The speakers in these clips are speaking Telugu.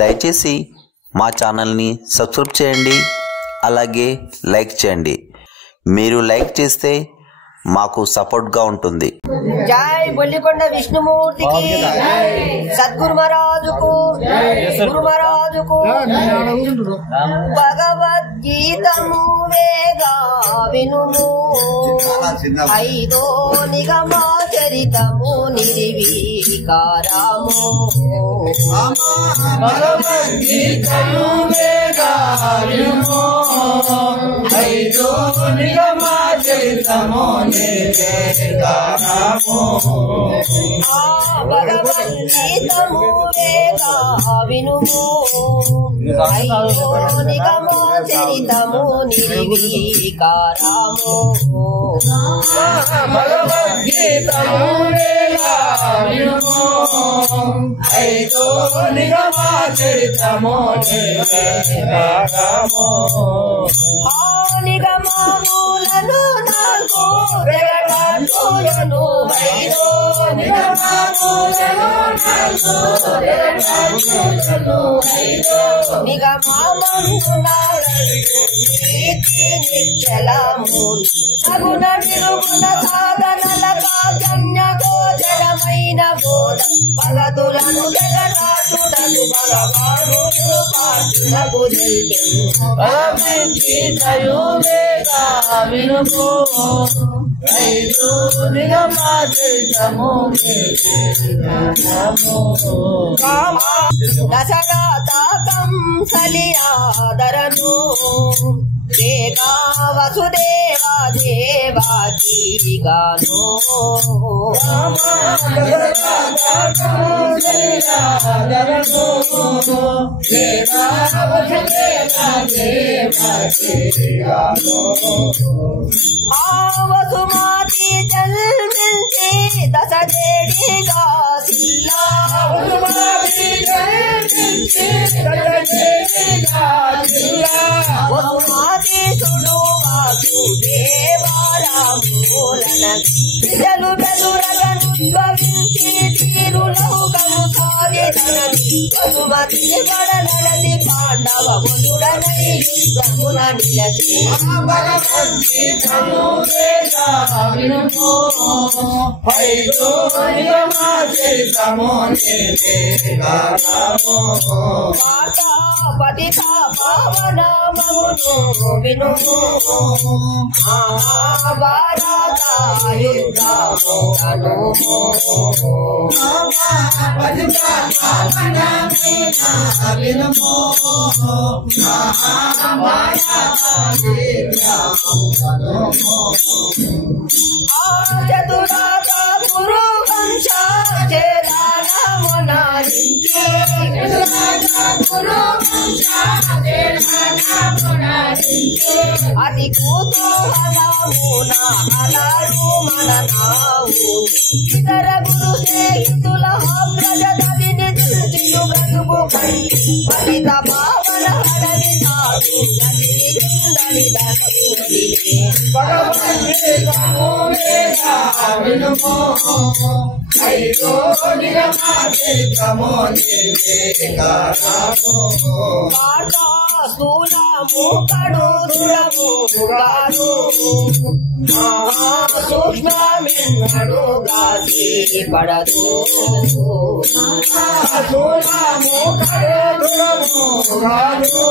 దయచేసి మా ఛానల్ని సబ్స్క్రైబ్ చేయండి, అలాగే లైక్ చేయండి. మీరు లైక్ చేస్తే మాకు సపోర్ట్గా ఉంటుంది. జై బొల్లికొండ విష్ణుమూర్తికి, సద్గురు మహారాజుకు, గురు మహారాజుకు. భగవద్గీతము వేగా వినుము, ఐదో నిగమా చరితము నిర్వీకారము. భగవద్గీతము వేగా వినుము, ఐదో నిగమా చరితము భగవద్గీతము వేగా వినుము, ఐదో నిగమా చరితము నిర్వీకారము. భగవద్గీతము వేగా వినుము, ఐదో నిగమా చరితము నిర్వీకారము. నిగమములను నాకు వెలగట్టులను, ఐదో నిగమములను నాకు వెలగట్టులను, ఐదో నిగమమున నీతి నిశ్చలము. సగుణ నిరుగుణ సాధనల కాగమ్య గోచరమైన బోధ భగతులను జగన్నాథుడను భగవానుడు పార్చునకు తెలిపెను. భగవద్గీతము వేగా వినుము, ఐదో నిగమా చరితము నిర్వీకారము. దశరథకం సలియాదరను, వేగా వసుదేవా దేవాకీగాను. వసుమాతి జన్మించి దశజేడిగా సిల్లా, వసుమాతీసుడు వాసుదేవారామూలన విజలు బెదురగనుద్భవించి తీరులౌకము సాగిదనని. వసుమతి పడనడసి పాండవ బుధుడనై యుద్ధమున నిలచి. భగవద్గీతము వేగా వినుము, ఐదో నిగమా చరితము నిర్వీకారము. పతిత పావనమగును వినుము, మహాభారత యుద్ధమును. వినుము, చతురాత గురు వంశ చేరానమునారించి, అతి కుతూహలమున అలరు మననావు. ఇతర గురు స్నేహితుల ప్రజలని దృష్టియు బ్రతుకు పతిత భావన హరవి సాగు నదిని చిందని ధనవుని. భగవద్గీతము వేగా వినుము, ఐదో నిగమా చరితము నిర్వీకారము. స్థూలము కడు దృఢము గాను, సూక్ష్మమిన్నడు గాసి పడదు. స్థూలము కడు గాను,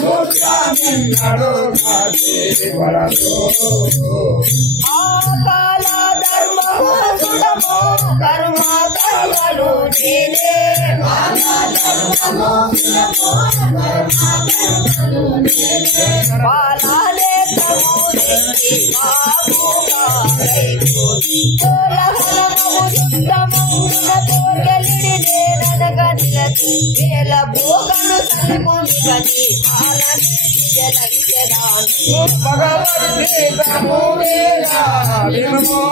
సూక్ష్మమిన్నడు గాసి పడదు. ఆకాల ధర్మము సుడము కర్మ కర్మలు నేనే. పాలాలే తమూరి బాబుగా రైతుని కోలహలము యుద్ధమున తోగలిడి నేననగ నిలచి వేల భోగను సరిపుని గని పాలని జలగిరాను. భగవద్గీతము వేగా వినుము,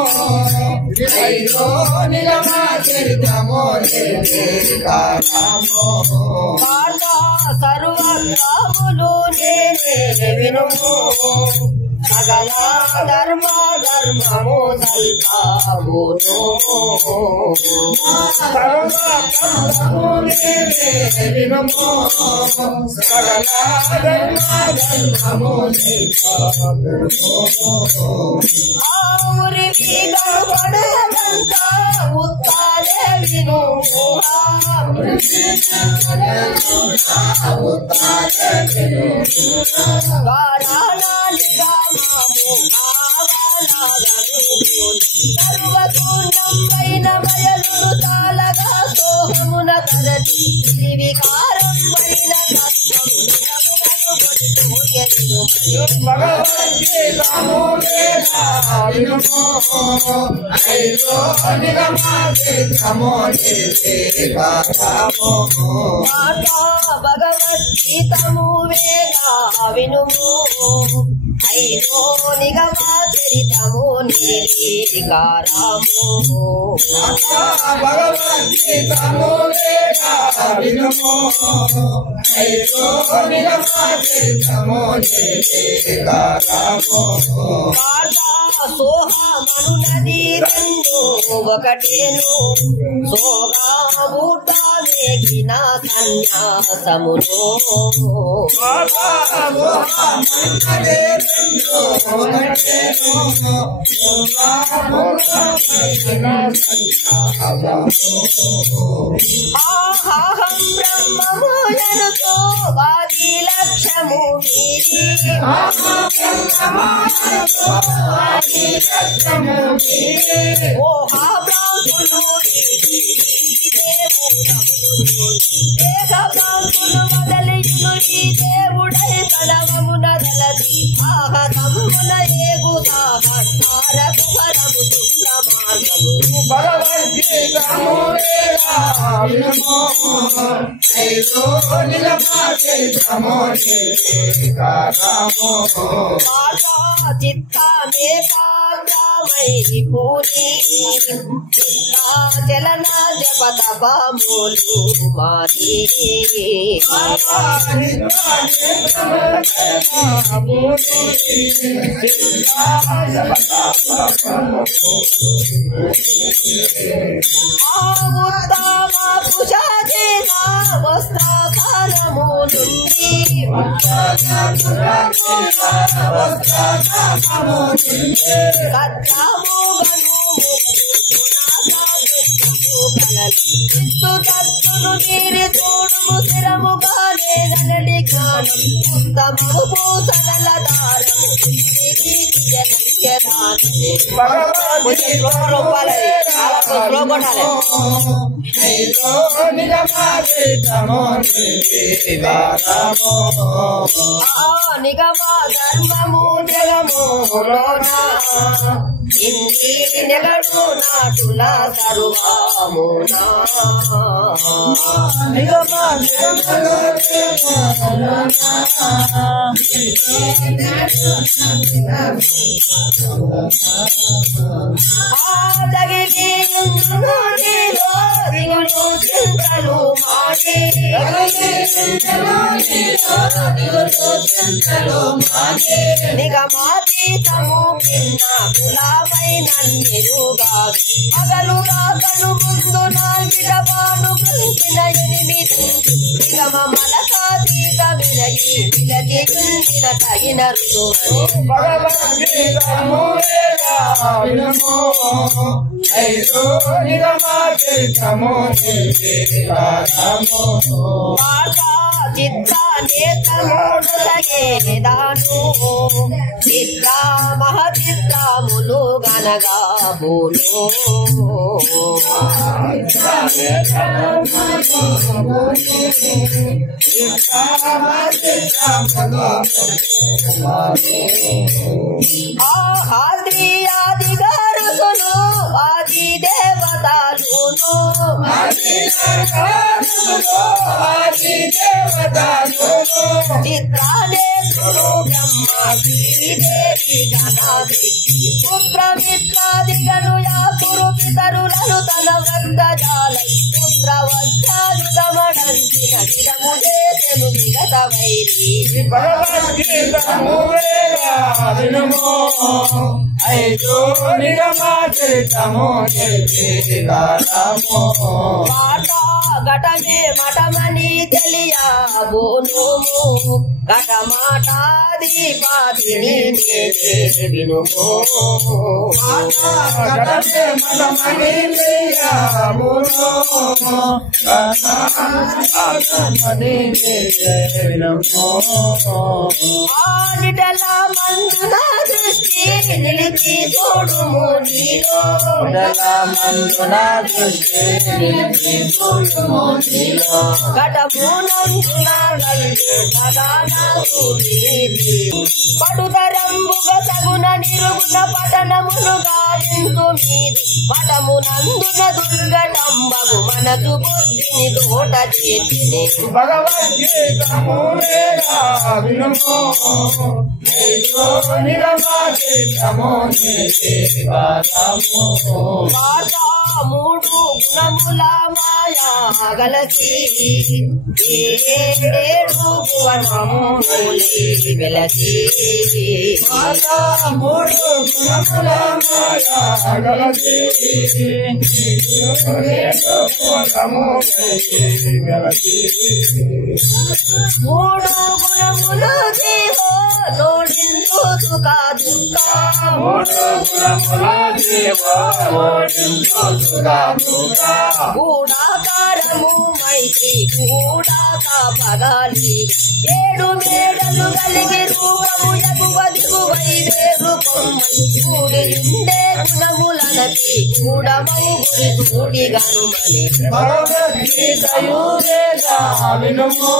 ఐదో నిగమా చరితము నిర్వీకారము. సర్వగ్రాములు నేనే వినుము, సకల ధర్మము సల్పావును ఆవురికి గడపడదంతా ఉత్తాలే విను వారాణాలిగా మాము సర్వశూన్యమైన బయలు తాళగా సోహమున కదలి వికారం పైన భగవద్గీతము వేగా వినుము ఐదో నిగమా చరితము నిర్వికారము భగవద్గీతము వేగా వినుము ఐదో నిగమా చరితము నిర్వికారము సోహమనునది రెండు ఒకటేను సోగామూట వేగిన సన్యాసమును ఆహాహం బ్రహ్మములనుతో వాది లక్ష్యము ఓహా బ్రాహ్మణుడు మొదలయును ఈ దేవుడై పడవమున దలది ఆహతమున ఏగు సాహసారకు పరము శుక్ల మార్గము భగవద్గీతము వేగా వినుము ఐదో నిగమా చరితము నిర్వికారము చిత్తామే కామై పూరి చలన జపత బాములు మారి ఉత్తమ కుశాచేన వస్త్రాకారము నుండి సత్యము తత్తును నీరి చూడుము స్థిరముగా లేదనడి జ్ఞానం ఉత్తమము పూసల దారము నిగమా ధర్మము జగములోన ఇంద్రి నెగడు నాటుల సర్వమునా చింతలు మాటి నిగమాతీతము భిన్న కులమైన నిరుగా పగలుగా కను ముందు నాగిరవాను గుంచిన ఎనిమిది నిగమ మలకాతీత విలగి విలగి గుంచిన తగిన ఋతువు భగవద్గీతము వేగా వినుము ఐదో నిగమా చరితము నిర్వికారము చిత్త నేతమోడులగేదాను చిత్త మహచిత్తములు గనగామును ఆది గారుసును ఆది దేవతలును చిత్రాలేఖుడు బ్రహ్మాది దేవి గణాది పుత్రమిత్రాదిగను యాకురు పితరులను తన వృద్ధజాల పుత్రవద్ధాలు సమడంతి నగిరము చేసెను విగత వైరి భగవద్గీతము వేగా వినుము ఐదో నిగమ చరితము నిర్వికారము పాట ఘటమే మఠమని తెలియబోనుము ఘట మాటాధిపతిని వినుము ఘటమే మఠమని తెలియబోను ఆడిటల మందున దృష్టి నిలిపి చూడుము నీలో ఘటమునందున పడుతరంబుగ సగుణ నిరుగుణ పఠనమును గావించు మీది పటమునందున దుర్గటంబగు మనసు బుద్ధిని తోట చేతిని భగవద్గీతము వేగా వినుము ఐదో నిగమ చరితము నిర్వికారము పాట మూడు గుణముల మాయా గలసి ఏడు భువనములై వెలసి మూడు గుణముల మాయా గలసి మూడు గుణములు దేవో తోడించు సుఖ దుఃఖ గూఢాకారము మైత్రి గూఢాక పదాలి ఏడు మేడలు కలిగి రూపము ఎగువ దిగువై వేరు కొమ్మని చూడి ఉండే గుణములనతి గూఢమౌ గురి చూడి గనుమని భగవద్గీతయు వేగా వినుము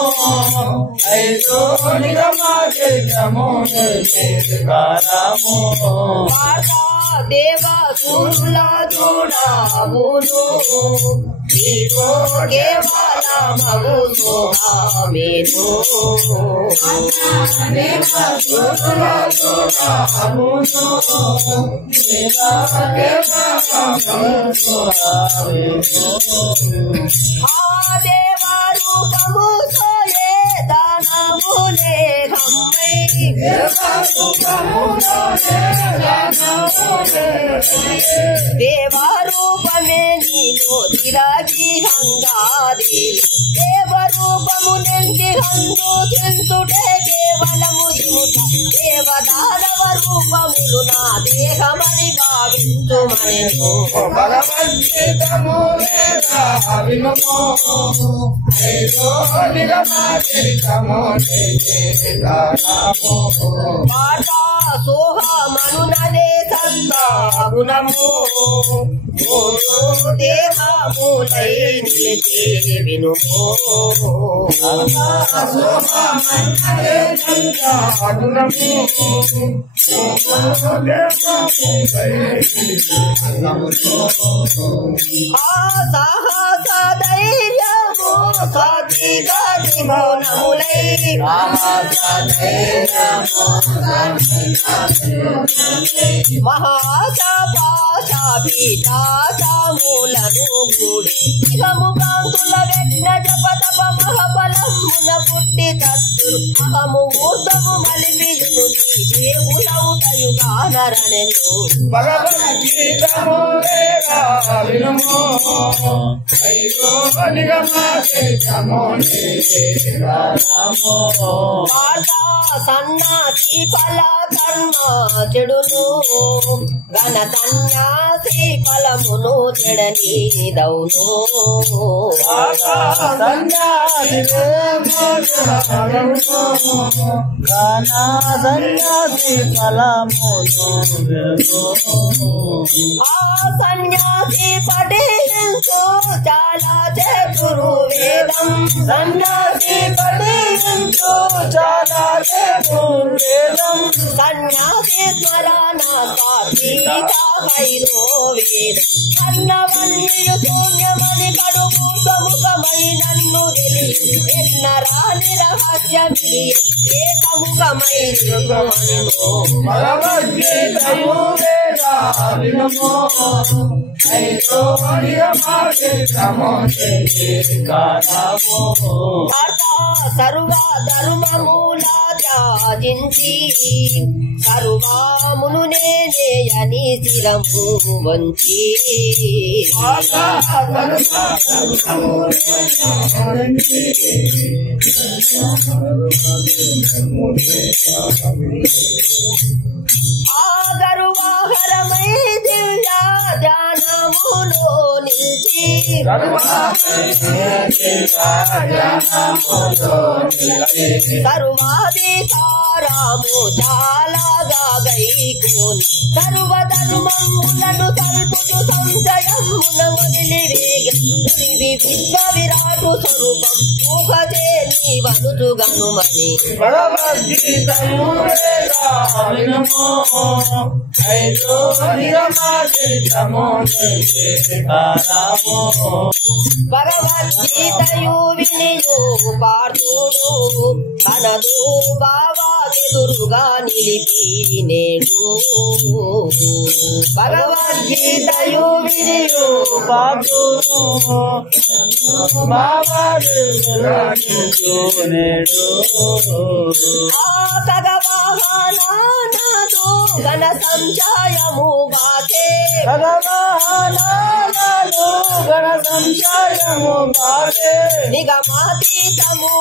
ఐదో నిగమ చరితము నిర్వికారము వార్తా దేవ సూరుల చూడవును నీతో కేవల మగు సోమేను ఆ దేవ రూపము సోయే దానములే గమ్మై దేవరూపమే నీలో తిరగి హంగాది దేవరూపము నెంటి హందు చెందుటే కేవలము దిముత దేవదానవ రూపములు నా దేహమని భావించుమనెను భగవద్గీతము వేగా వినుము ఐదో నిగమ చరితము నిర్వికారము పాట సోహమనునదే సద్గుణము దేహములై నిలిచి వినుము సాహస ధైర్యము సాధి గది మౌనములై మహాసపాశీతాములను కూడి ఇహము కాంతుల వెన్న జపతప మహబలమున పుట్టి తత్తురు అహము ఊర్ధము మలిమియును దేవులవుటయు కానరనెను భగవద్గీతము వేగా వినుము ఐదో నిగమ చరితము నిర్వికారము పాట సన్నాసి ఫల కర్మ చెడును ఘన సన్యాసి ఫలమును చెడని దౌను ఆ సన్యాసి పఠించు చాలా చతురు వేదం సన్యాసి పఠించు చాలా సన్యాసి స్మరణ కార్తీక భైరో వేద అన్నవల్లియు శూన్యమని కడుగు సముఖ ఏకముఖమై నన్ను తెలియ ఎన్నరాని రహస్యమిది ఏకముఖమై భగవద్గీతయు వేద వినుము ఐదో నిగమాచరితము కారము సర్వ ధర్మముల త్యాజించి సర్వమును నేనేయని శిరము వంచి గరువాహరమై దివ్య ధ్యానములో నిలిచి సర్వాధికారము చాలాగా గైకోని సర్వధర్మములను తల్పుచు సంశయమున వదిలివేగి విశ్వ విరాటు స్వరూపం ఊహచే నీ వనుచు గనుమని భగవద్గీతయు వేద వినుము ఐదో నిగమాచరితము కారము భగవద్గీతయు వినియు పార్థుడు తనదు బావాకెదురుగా నిలిపి నేడు భగవద్గీతయు వినియు పార్థుడు ఖగవాహనాదు ఘన సంశయము బాకే గణ సంశయము బాధే నిగమాతీతము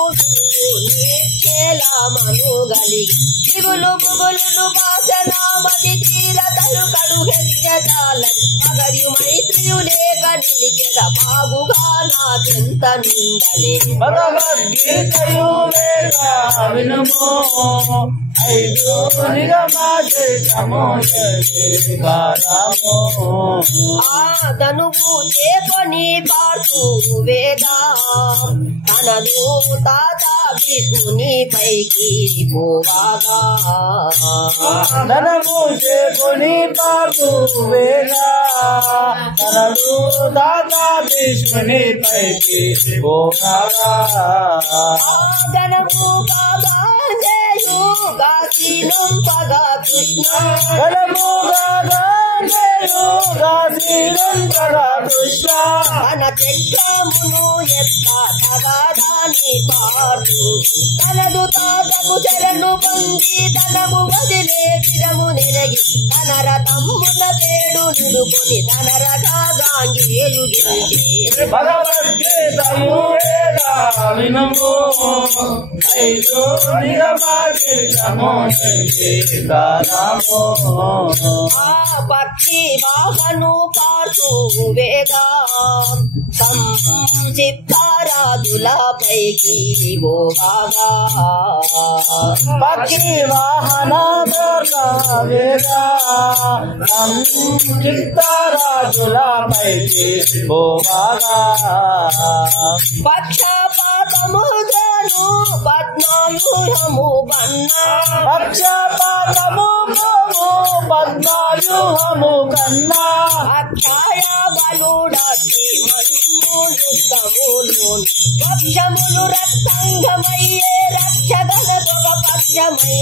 నిక్షేలమను గలిగి దిగులు బుగులు వాసనామతి తీరతలు కడు హెచ్చటాల పగరియు మైత్రియు లేక నిలిచెద బాగుగా నా చెంత నుండనే భగవద్గీతయు వేద వినుము ఐదో నిగమాచరితము కారము తనువు చేకొని పార్తూ వేగా తనదు తాత విష్ణుని పైకి పోవాగా ధనము చేకొని పాటు వేగా తనదు దాదా విష్ణుని పైకి పోగా ధనము బాబా జయు గాసినుంపగా కృష్ణ కృష్ణ తన చక్రమును ఎత్త తగాదాని పాటు తనదు తాతకు చెరను పొంది తనము వదిలే విరము నిరగి తన రథమున పేడు నిలుకొని తన రథాగాంగేయు గెలిచి భగవద్గీతయు వేద వినుము ఐదో నిగమాచరితము కారము పక్షి వాహను పాటు వేగా సంచిప్తారాదుల పైకి పోవాగా పక్షి వాహన వేగా చిత్తారాజుల పైకి పోవాగా పక్షపాతముదను పద్మాయుహము బన్నా పక్షపాతము పద్మాయుహము కన్నా అక్షయ బలుడీ మన్యుతములు పక్షములు రక్తంగమయ్యే రక్షగల తొగ పక్షమై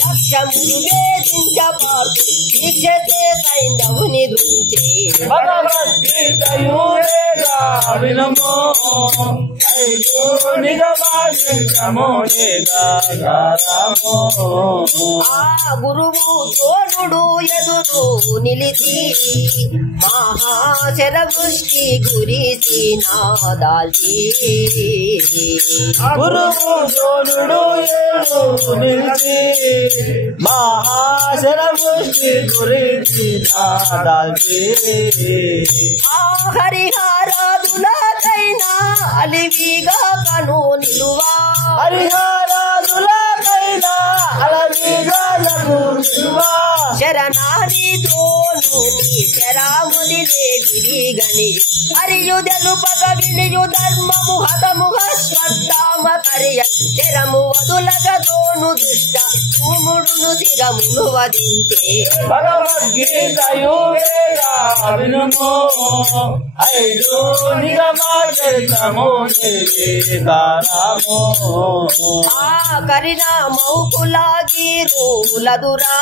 పక్షములు వేదించపాటు దీక్షతే సైంధవుని దృంచే భగవద్గీతయు వేద వినుము ఐదో నిగమాచరితము కారము గురువు తోడుడు ఎదురు నిలిచి మహాశరవృష్టి గురిసి నాదాల్చి గురువు జోనుడు ఏడు నిలిచి మహాశరవృష్టి గురించి నాదాల్చి హరిహారాదులకైనా అలివిగా కను నిలువా హరిహారాదులకైనా అలవిగాలకు నిలువా శరణాది ద్రోణు నీ శరాముదిలే తిరిగని హరియుదలు పగ వినియు ధర్మము హతముగ శ్రద్ధామ కరియ శరము వదులగ దోను దుష్ట ధూముడును శిరమును వధించే భగవద్గీతయు వేద వినుము ఐదు నిగమ చరితము నివేదనము కరినామౌకులాగిరులదురా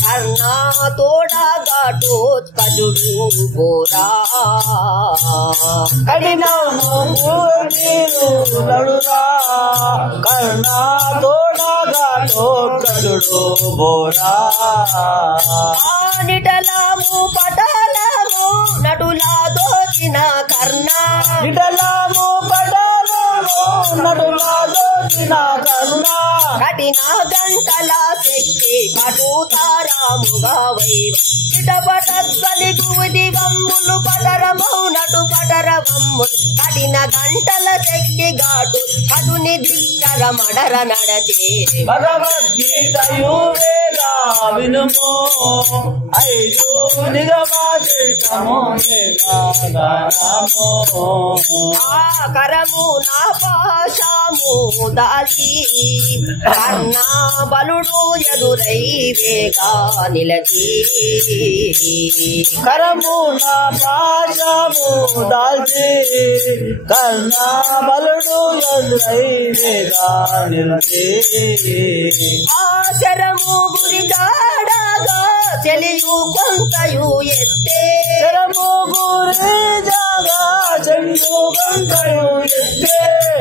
కర్ణా తోడగాటో కజుడు బోరా కడినములురా కర్ణా తోడగాటో కజుడు బోరా నిటలాము పటలము నటులా దోచిన కర్ణ నిటలాము పటలము నటులా దోచిన కర్ణ కఠిన గంటల శక్తి కటుతారాముగా వైవ చిటపటని గుది గమ్ములు పటరమౌ నటు పటరవమ్ములు కఠిన గంటల శక్తి ఘాటు కటుని దిక్కర మడర నడచే భగవద్గీతయు వేద వినుము ఐదు నిగమ చరితము నివేదనము కరము నా పాశము దాల్చి కర్ణా బలుడు ఎదురై వేగా నిలచి కరము నా పాశము దాల్చి కర్ణా బలుడు ఎదురై వేగా నిలచి ఆశరము గురి దాడగా చెలియు కొంతయు ఎత్తే శరము గురి జాగా చెల్లు గంటయు ఎత్తే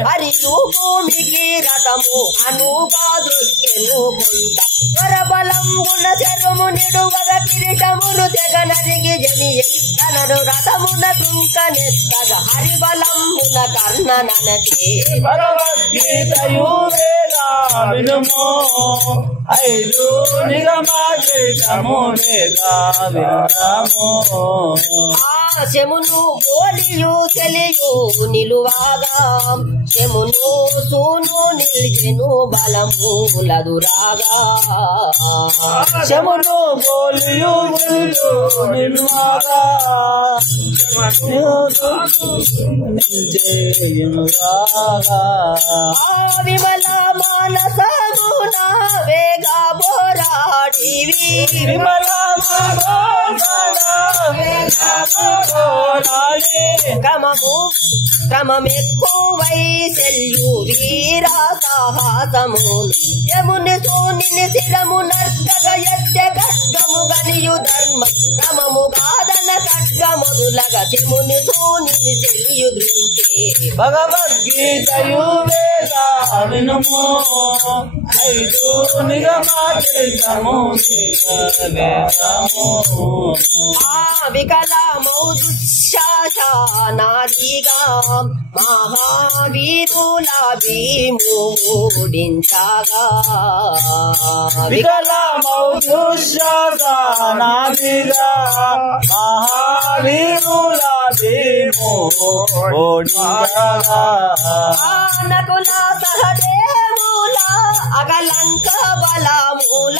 హరియు భూమికి రథము అనుగా దృశ్యను కొంత వరబలంబున చెరుము నిడువగ కిరీటమును తెగ నరిగి జనియే తనను రథమున దుంక నెత్తగ హరిబలంబున కర్ణ ననకే భగవద్గీతయు వేద వినుము ఐదు నిగమ చరితము నివేదనము శమును బోలియు తెలియు నిలువాగా శమును సూను నిల్చెను బలములదురాగా శమును బోలియు నిలువాగా విమల మానసమున వేగా పోరాడివి క్రమమెక్కువై సెల్యు వీరా సాహసము యముని సూని శిరము నర్తగ యజ్ఞ ఖడ్గము గనియు ధర్మ క్రమము గాదన ఖడ్గ మొదలగ శిముని సూని సెల్యు దృంచే భగవద్గీతయు వేద వినుము ఐదు నిగమ చరితము నివేదనము వికలమౌ దుశ్శాసనాదిగా మహావీరుల భీముడించగా వికలమౌ దుశ్శాసనాదిగా మహావీరుల భీముడించగా నకుల సహదేవుల అగలంక బలమూల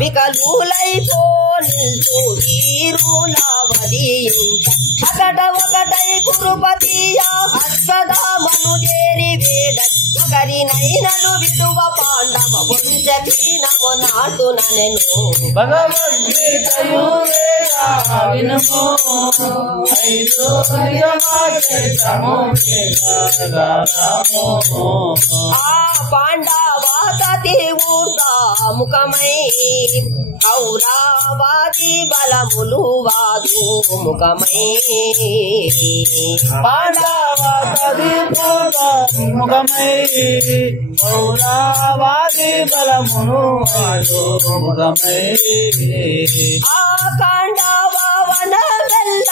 వికలులైపో నిల్చు వీరుల వదియుంట అకట ఒకటై కురుపతియా హస్తదామను చేరి వేడ ఒకరినైనను విడువ పాండవ వంశీనము నాటు ననెను భగవద్గీతయు వేద వినుము ఐదు నిగమ చరితము నివేదనము పాండవాతి ఊర్ధముఖమై కౌరవాది బలములు వాదు ముఖమై పాండవాది ముఖమై కౌరవాది బలమును ముఖమై కాండవన వెళ్ళ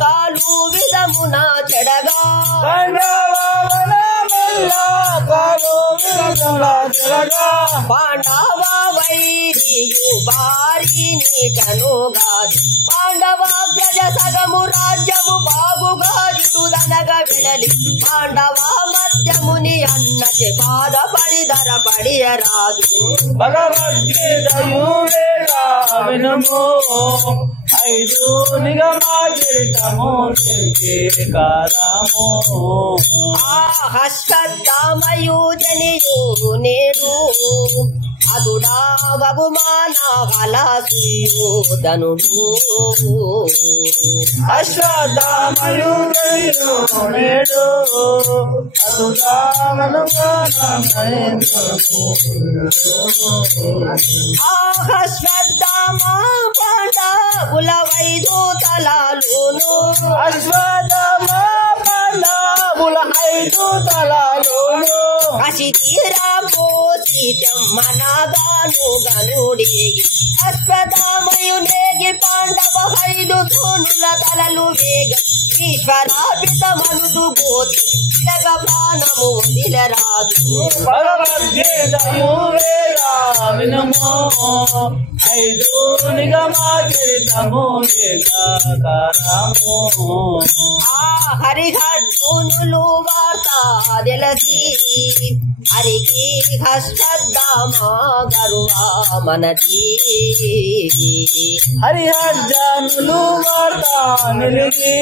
కాలు విధమున చెడగా పాండవ వైరియు భారీ నీటనుగాది పాండవాగ్రజ సగము రాజ్యము బాగుగా జుడుదనగా విడలి పాండవ మధ్యముని అన్నచే బాధపడి ధరపడి రాదు భగవద్గీతయు వేద వినుము ఐదు నిగమాచరితము నిర్వికారము హస్తమయూజనియు నేడు అదుడా బహుమాన కలసుయోధనుడు అశ్వత్థామయుడు నేడు శ్రద్ధమ పాండవుల వైదు తలాలును అశ్వత్థామ పాండవుల ఐదు తలాలును అసితీరమోసితమ్మనగాను గనుడేగి అశ్వత్థామయునేగి పాండవ ఐదు సోనుల తలలు వేగ ఈశ్వరార్పిత మనుడు గోతి జగ ప్రాణము వదిలరాదు భగవద్గీతము వేద వినుము ఐదు నిగమాచరితము నిర్వికారము హరిహర్జునులు వార్త తెలిసి హరికి హస్తద్దామా గరువా మనతి హరిహర్జనులు వార్త నిలిగి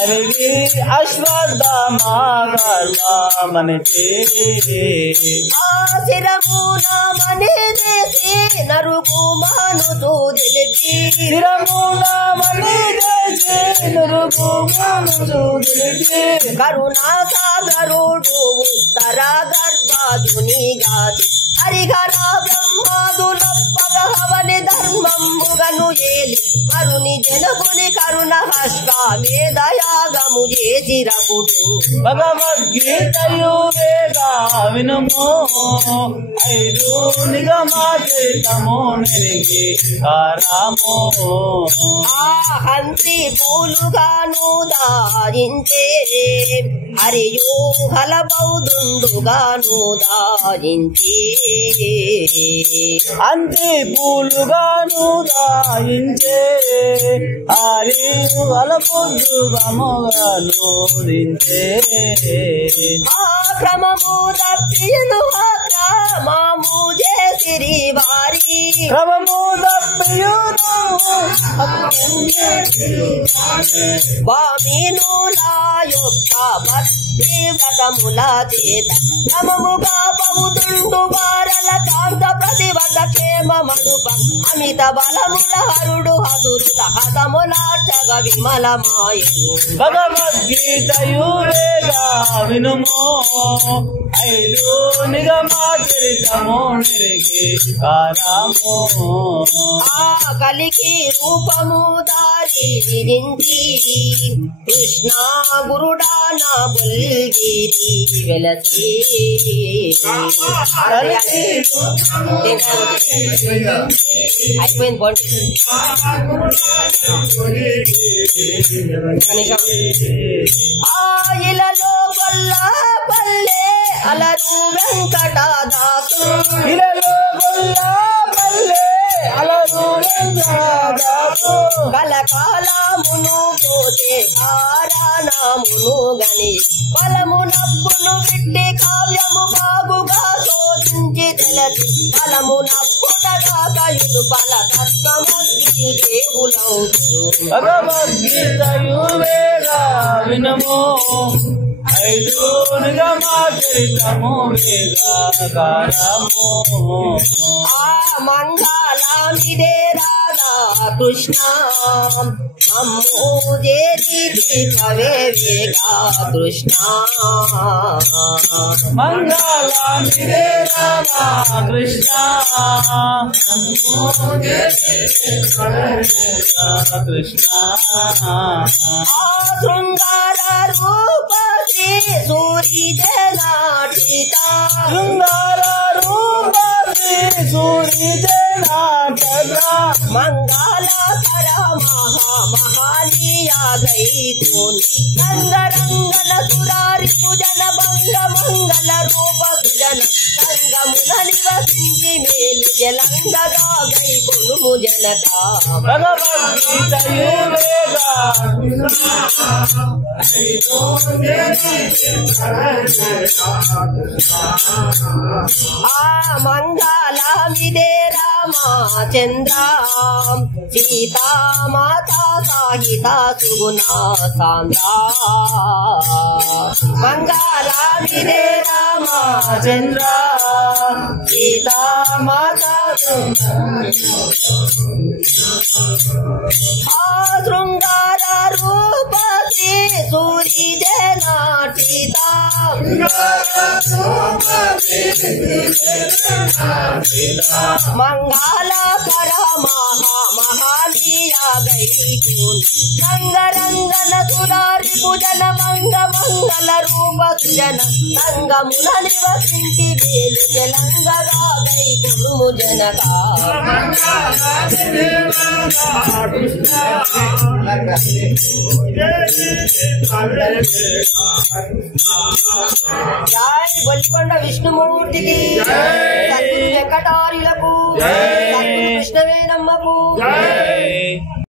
అరిగి అశ్వత్థామ గర్వమనిచి శిరమున మని దేశి నరుగు మానుతూ తెలిపి శిరమున మని దేశి నరుగు మానుతూ తెలిపి కరుణా సాగరుడు ఉత్తర గర్భాదుని గాది హరిహర బ్రహ్మాదుల పగహవని ధర్మంబుగను ఏలి కరుని జనకుని కరుణ హస్తమేదయాగము చేసిరపుడు భగవద్గీతయు వేద వినుము ఐదు నిగమాచరితము నిర్వికారము హంతి పూలుగాను దాయించే హరియు హలబౌదుండుగాను దాయించి అంతి పూలుగాను దాయించే హరియు హలబౌదుగాను దించే క్రమము తప్పిను క్రమము చేసిరి వారి క్రమము తప్పియును స్వామిను నా యొక్క భక్తి వ్రతముల చేత క్రమముగా బౌదుండు వారల కాంత ప్రతివత క్షేమ మడుప అమిత బలముల హరుడు హదురుత హతములార్చగ విమలమాయు భగవద్గీతయు వేద వినుము ఐదు నిగమాచరితము నిర్వికారము కలికి రూపము దారించి కృష్ణ గురుడా నా బుల్గిరి వెలసి అయిపోయింది పోండి ఇలలో గొల్ల పల్లె అలరు వెంకటదాసు ఇలలో గొల్ల పల్లె అలరు వెంకటదాసు కలకాలమును పోతే కారణమును గని ఫలమునప్పును విట్టి కావ్యము బాగుగా శోధించి తెలసి ఫలమునప్పుటగా కయుడు ఫల తత్వమగ్యు దేవులవుతు భగవద్గీతయు వేద వినుము ఐదు నిగమాచరితము నిర్వికారము మంగళమిదే రాధా కృష్ణ అమ్మో జేది కవే వేగా కృష్ణ మంగళమిదే రాధా కృష్ణ కృష్ణ శృంగార రూపసి సూరి జనాటిత శృంగార రూపసి సూరి జనాటక మంగళకర మహామహానీయ గైతోన్ రంగరంగన సురారి పూజన భంగ మంగళ రూప సుజన సంగమున నివసించి మేలు జలంగగా గై కొనుము జనక భగవద్గీతయు వేద మంగళమిదే రామచంద్ర సీతా మాతా సాహిత సుగుణా సాంద్ర మంగళమిదే రామచంద్ర సీతా మాతా శృంగార రూప శ్రీ సూరి జనాటితా మంగళకర మహామహాలియా గైకూన్ రంగరంగన సురారి భుజన మంగ మంగళ రూప జన సంగమున నివసించి వేలు జలంగగా గైకును జనగా జై గొల్కొండ విష్ణుమూర్తికి వెంకటారులకు కృష్ణవేనమ్మకు